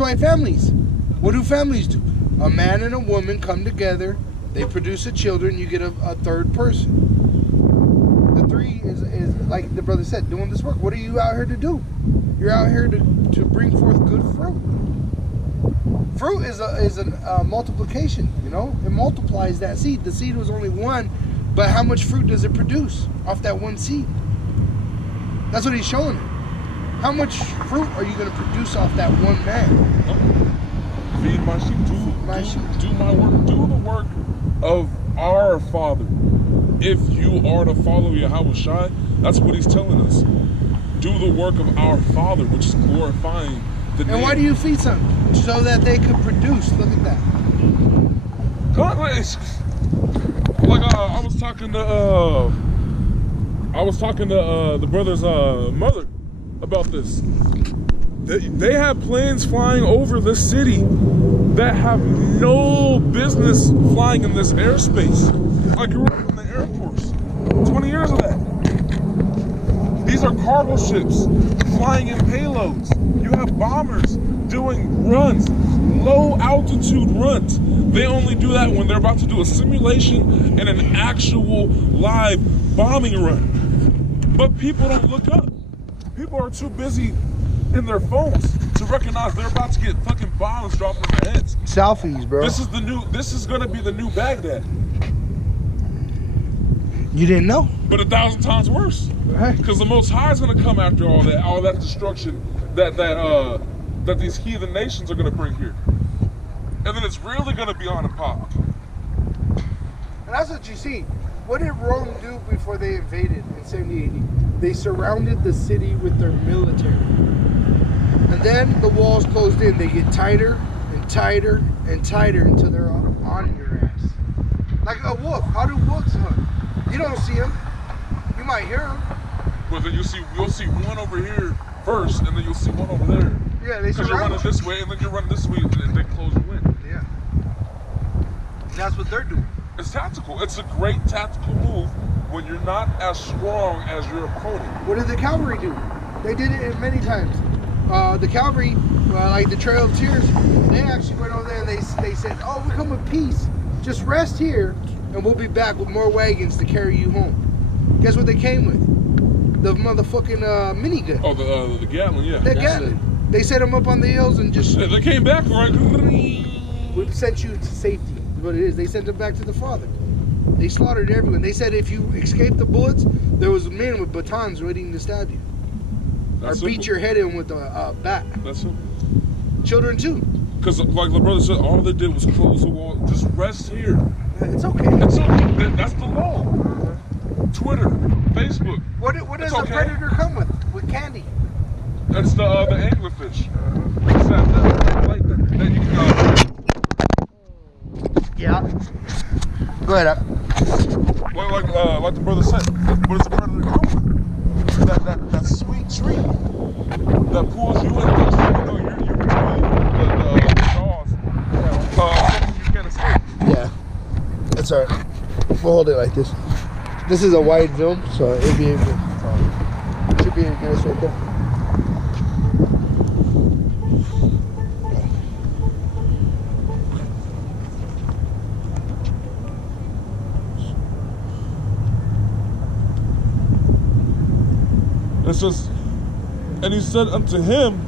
That's why families. What do families do? A man and a woman come together. They produce a children. You get a third person. The three is like the brother said, doing this work. What are you out here to do? You're out here to bring forth good fruit. Fruit is a multiplication. You know, it multiplies that seed. The seed was only one, but how much fruit does it produce off that one seed? That's what he's showing it. How much fruit are you going to produce off that one man? Feed my sheep. Do my work. Do the work of our Father. If you are to follow Yahweh Shai, that's what he's telling us. Do the work of our Father, which is glorifying the name. And why do you feed something? So that they could produce. Look at that. Like I was talking to the brother's mother about this. They have planes flying over the city that have no business flying in this airspace. I grew up in the Air Force. 20 years of that. These are cargo ships flying in payloads. You have bombers doing runs, low altitude runs. They only do that when they're about to do a simulation and an actual live bombing run. But people don't look up. People are too busy in their phones to recognize they're about to get fucking bombs dropped in their heads. Selfies, bro. This is gonna be the new Baghdad. You didn't know? But 1,000 times worse. Right. Because the Most High is gonna come after all that destruction that these heathen nations are gonna bring here. And then it's really gonna be on and pop. And that's what you see. What did Rome do before they invaded in 70 AD? They surrounded the city with their military. And then the walls closed in. They get tighter and tighter and tighter until they're on your ass. Like a wolf. How do wolves hunt? You don't see them. You might hear them. But then you'll see one over here first, and then you'll see one over there. Yeah, they because you're running this way, and then you're running this way, and they close you in. Yeah. That's what they're doing. It's tactical. It's a great tactical move when you're not as strong as your opponent. What did the cavalry do? They did it many times. The cavalry, like the Trail of Tears, they actually went over there and they said, "Oh, we come with peace. Just rest here, and we'll be back with more wagons to carry you home." Guess what they came with? The motherfucking minigun. Oh, the Gatling, yeah. The Gatling. They set them up on the hills and just. Yeah, they came back right. We sent you to safety. Is what it is. They sent them back to the Father. They slaughtered everyone. They said if you escaped the bullets, there was men with batons waiting to stab you. That's or beat your head in with a bat. That's simple. Children too. Because like the brother said, all they did was close the wall. Just rest here. It's okay. It's okay. That's the law. Twitter, Facebook. What does a predator come with? With candy. That's the anglerfish. It's that you can. Yeah. Go ahead. Like the brother said, what does a predator come with? That sweet tree that pulls you in. You know, you're between the jaws. You can't escape. Yeah. That's all right. We'll hold it like this. This is a wide film, so it'll be good. It should be nice right there. It says, and he said unto him,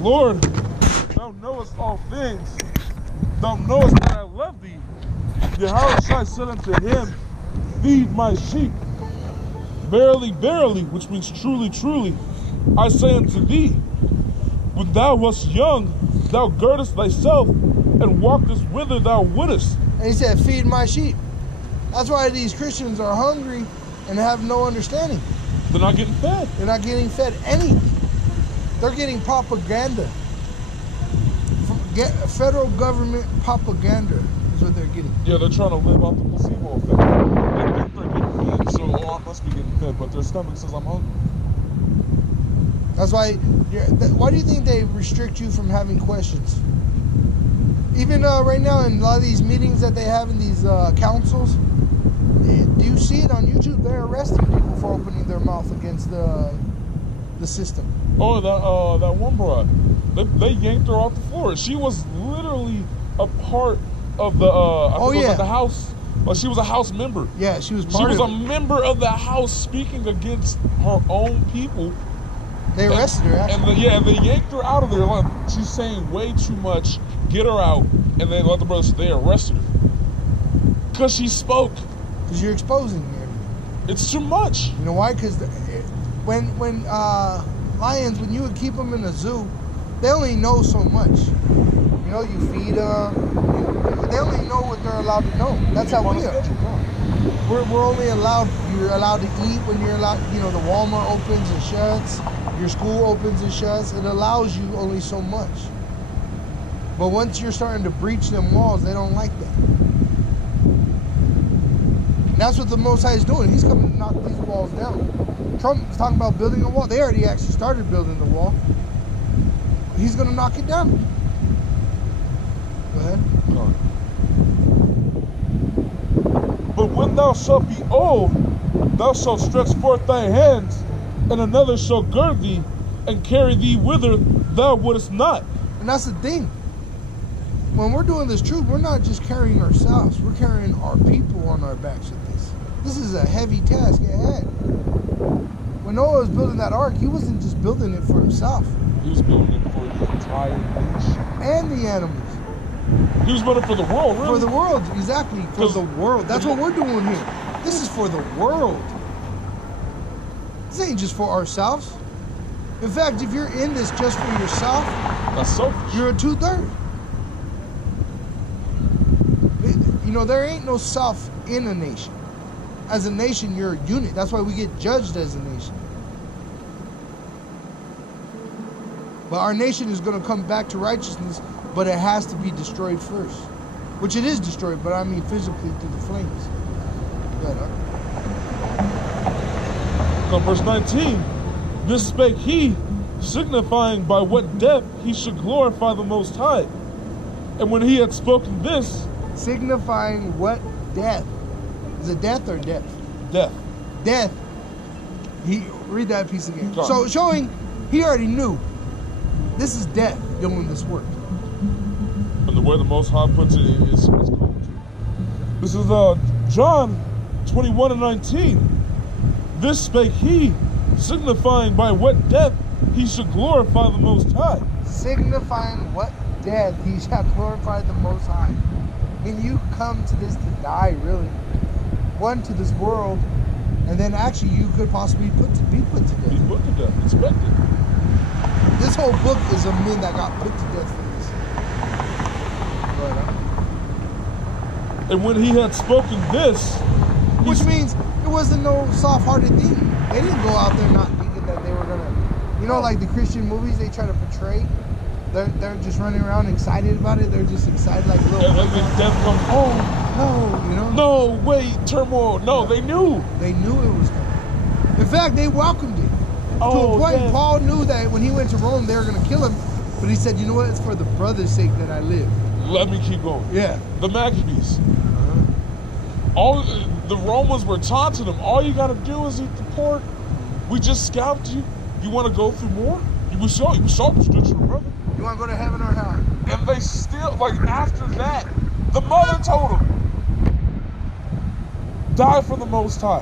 Lord, thou knowest all things. Thou knowest that I love thee. Yahushua said unto him, feed my sheep. Verily, verily, which means truly, truly, I say unto thee, when thou wast young, thou girdest thyself and walkest whither thou wouldest. And he said, feed my sheep. That's why these Christians are hungry and have no understanding. They're not getting fed. They're not getting fed anything. They're getting propaganda. Federal government propaganda is what they're getting. Yeah, they're trying to live off the placebo effect. They think they're getting fed, so I must be getting fed, but their stomach says I'm hungry. That's why. Why do you think they restrict you from having questions? Even right now, in a lot of these meetings that they have in these councils, do you see it on YouTube? They're arresting people for opening their mouth against the system. Oh, that one broad. They yanked her off the floor. She was literally a part of the the house. Like, she was a house member. Yeah, she was She was a member of the house speaking against her own people. They arrested her, actually. And they yanked her out of there. Like, she's saying way too much. Get her out. And they let the brothers, they arrested her. Because she spoke. Because you're exposing her. It's too much. You know why? Because when lions, when you would keep them in a zoo, they only know so much. You know, you feed them. They only know what they're allowed to know. That's how we are. We're only allowed, you're allowed to eat when you're allowed, you know, the Walmart opens and shuts, your school opens and shuts. It allows you only so much. But once you're starting to breach them walls, they don't like that. And that's what the Most High is doing. He's coming to knock these walls down. Trump was talking about building a wall. They already actually started building the wall. He's going to knock it down. Go ahead. But when thou shalt be old, thou shalt stretch forth thy hands, and another shall gird thee, and carry thee whither thou wouldest not. And that's the thing. When we're doing this truth, we're not just carrying ourselves. We're carrying our people on our backs with this. This is a heavy task ahead. When Noah was building that ark, he wasn't just building it for himself. He was building it for the entire nation. And the animals. He was building it for the world, really. For the world, exactly. For the world. That's what we're doing here. This is for the world. This ain't just for ourselves. In fact, if you're in this just for yourself, that's selfish. You're a 2/3. You know, there ain't no self in a nation. As a nation, you're a unit. That's why we get judged as a nation. But our nation is going to come back to righteousness, but it has to be destroyed first. Which it is destroyed, but I mean physically through the flames. Come verse 19. This spake he, signifying by what death he should glorify the Most High. And when he had spoken this... Signifying what death? Is it death or depth? Death. Death. Read that piece again. So showing he already knew. This is death doing this work. And the way the Most High puts it is cool. This is John 21:19. This spake he, signifying by what death he should glorify the Most High. Signifying what death he shall glorify the Most High. And you come to this to die, really. One, to this world, and then actually you could possibly be put to death. Be put to death, expected. This whole book is of men that got put to death for this. And when he had spoken this... Which means it wasn't no soft-hearted thing. They didn't go out there not thinking that they were going to... You know, like the Christian movies they try to portray? They're just running around excited about it. They're just excited like little... And then death comes, oh, no, you know? No, wait, turmoil. No, they knew. They knew it was coming. In fact, they welcomed it. Oh, to a point, yeah. Paul knew that when he went to Rome, they were going to kill him. But he said, you know what? It's for the brother's sake that I live. Let me keep going. Yeah. The Maccabees. All the Romans were taunting them. All you got to do is eat the pork. We just scalped you. You want to go through more? You saw the scripture, brother. You want to go to heaven or hell? And they still, like, after that, the mother told him, die for the Most High.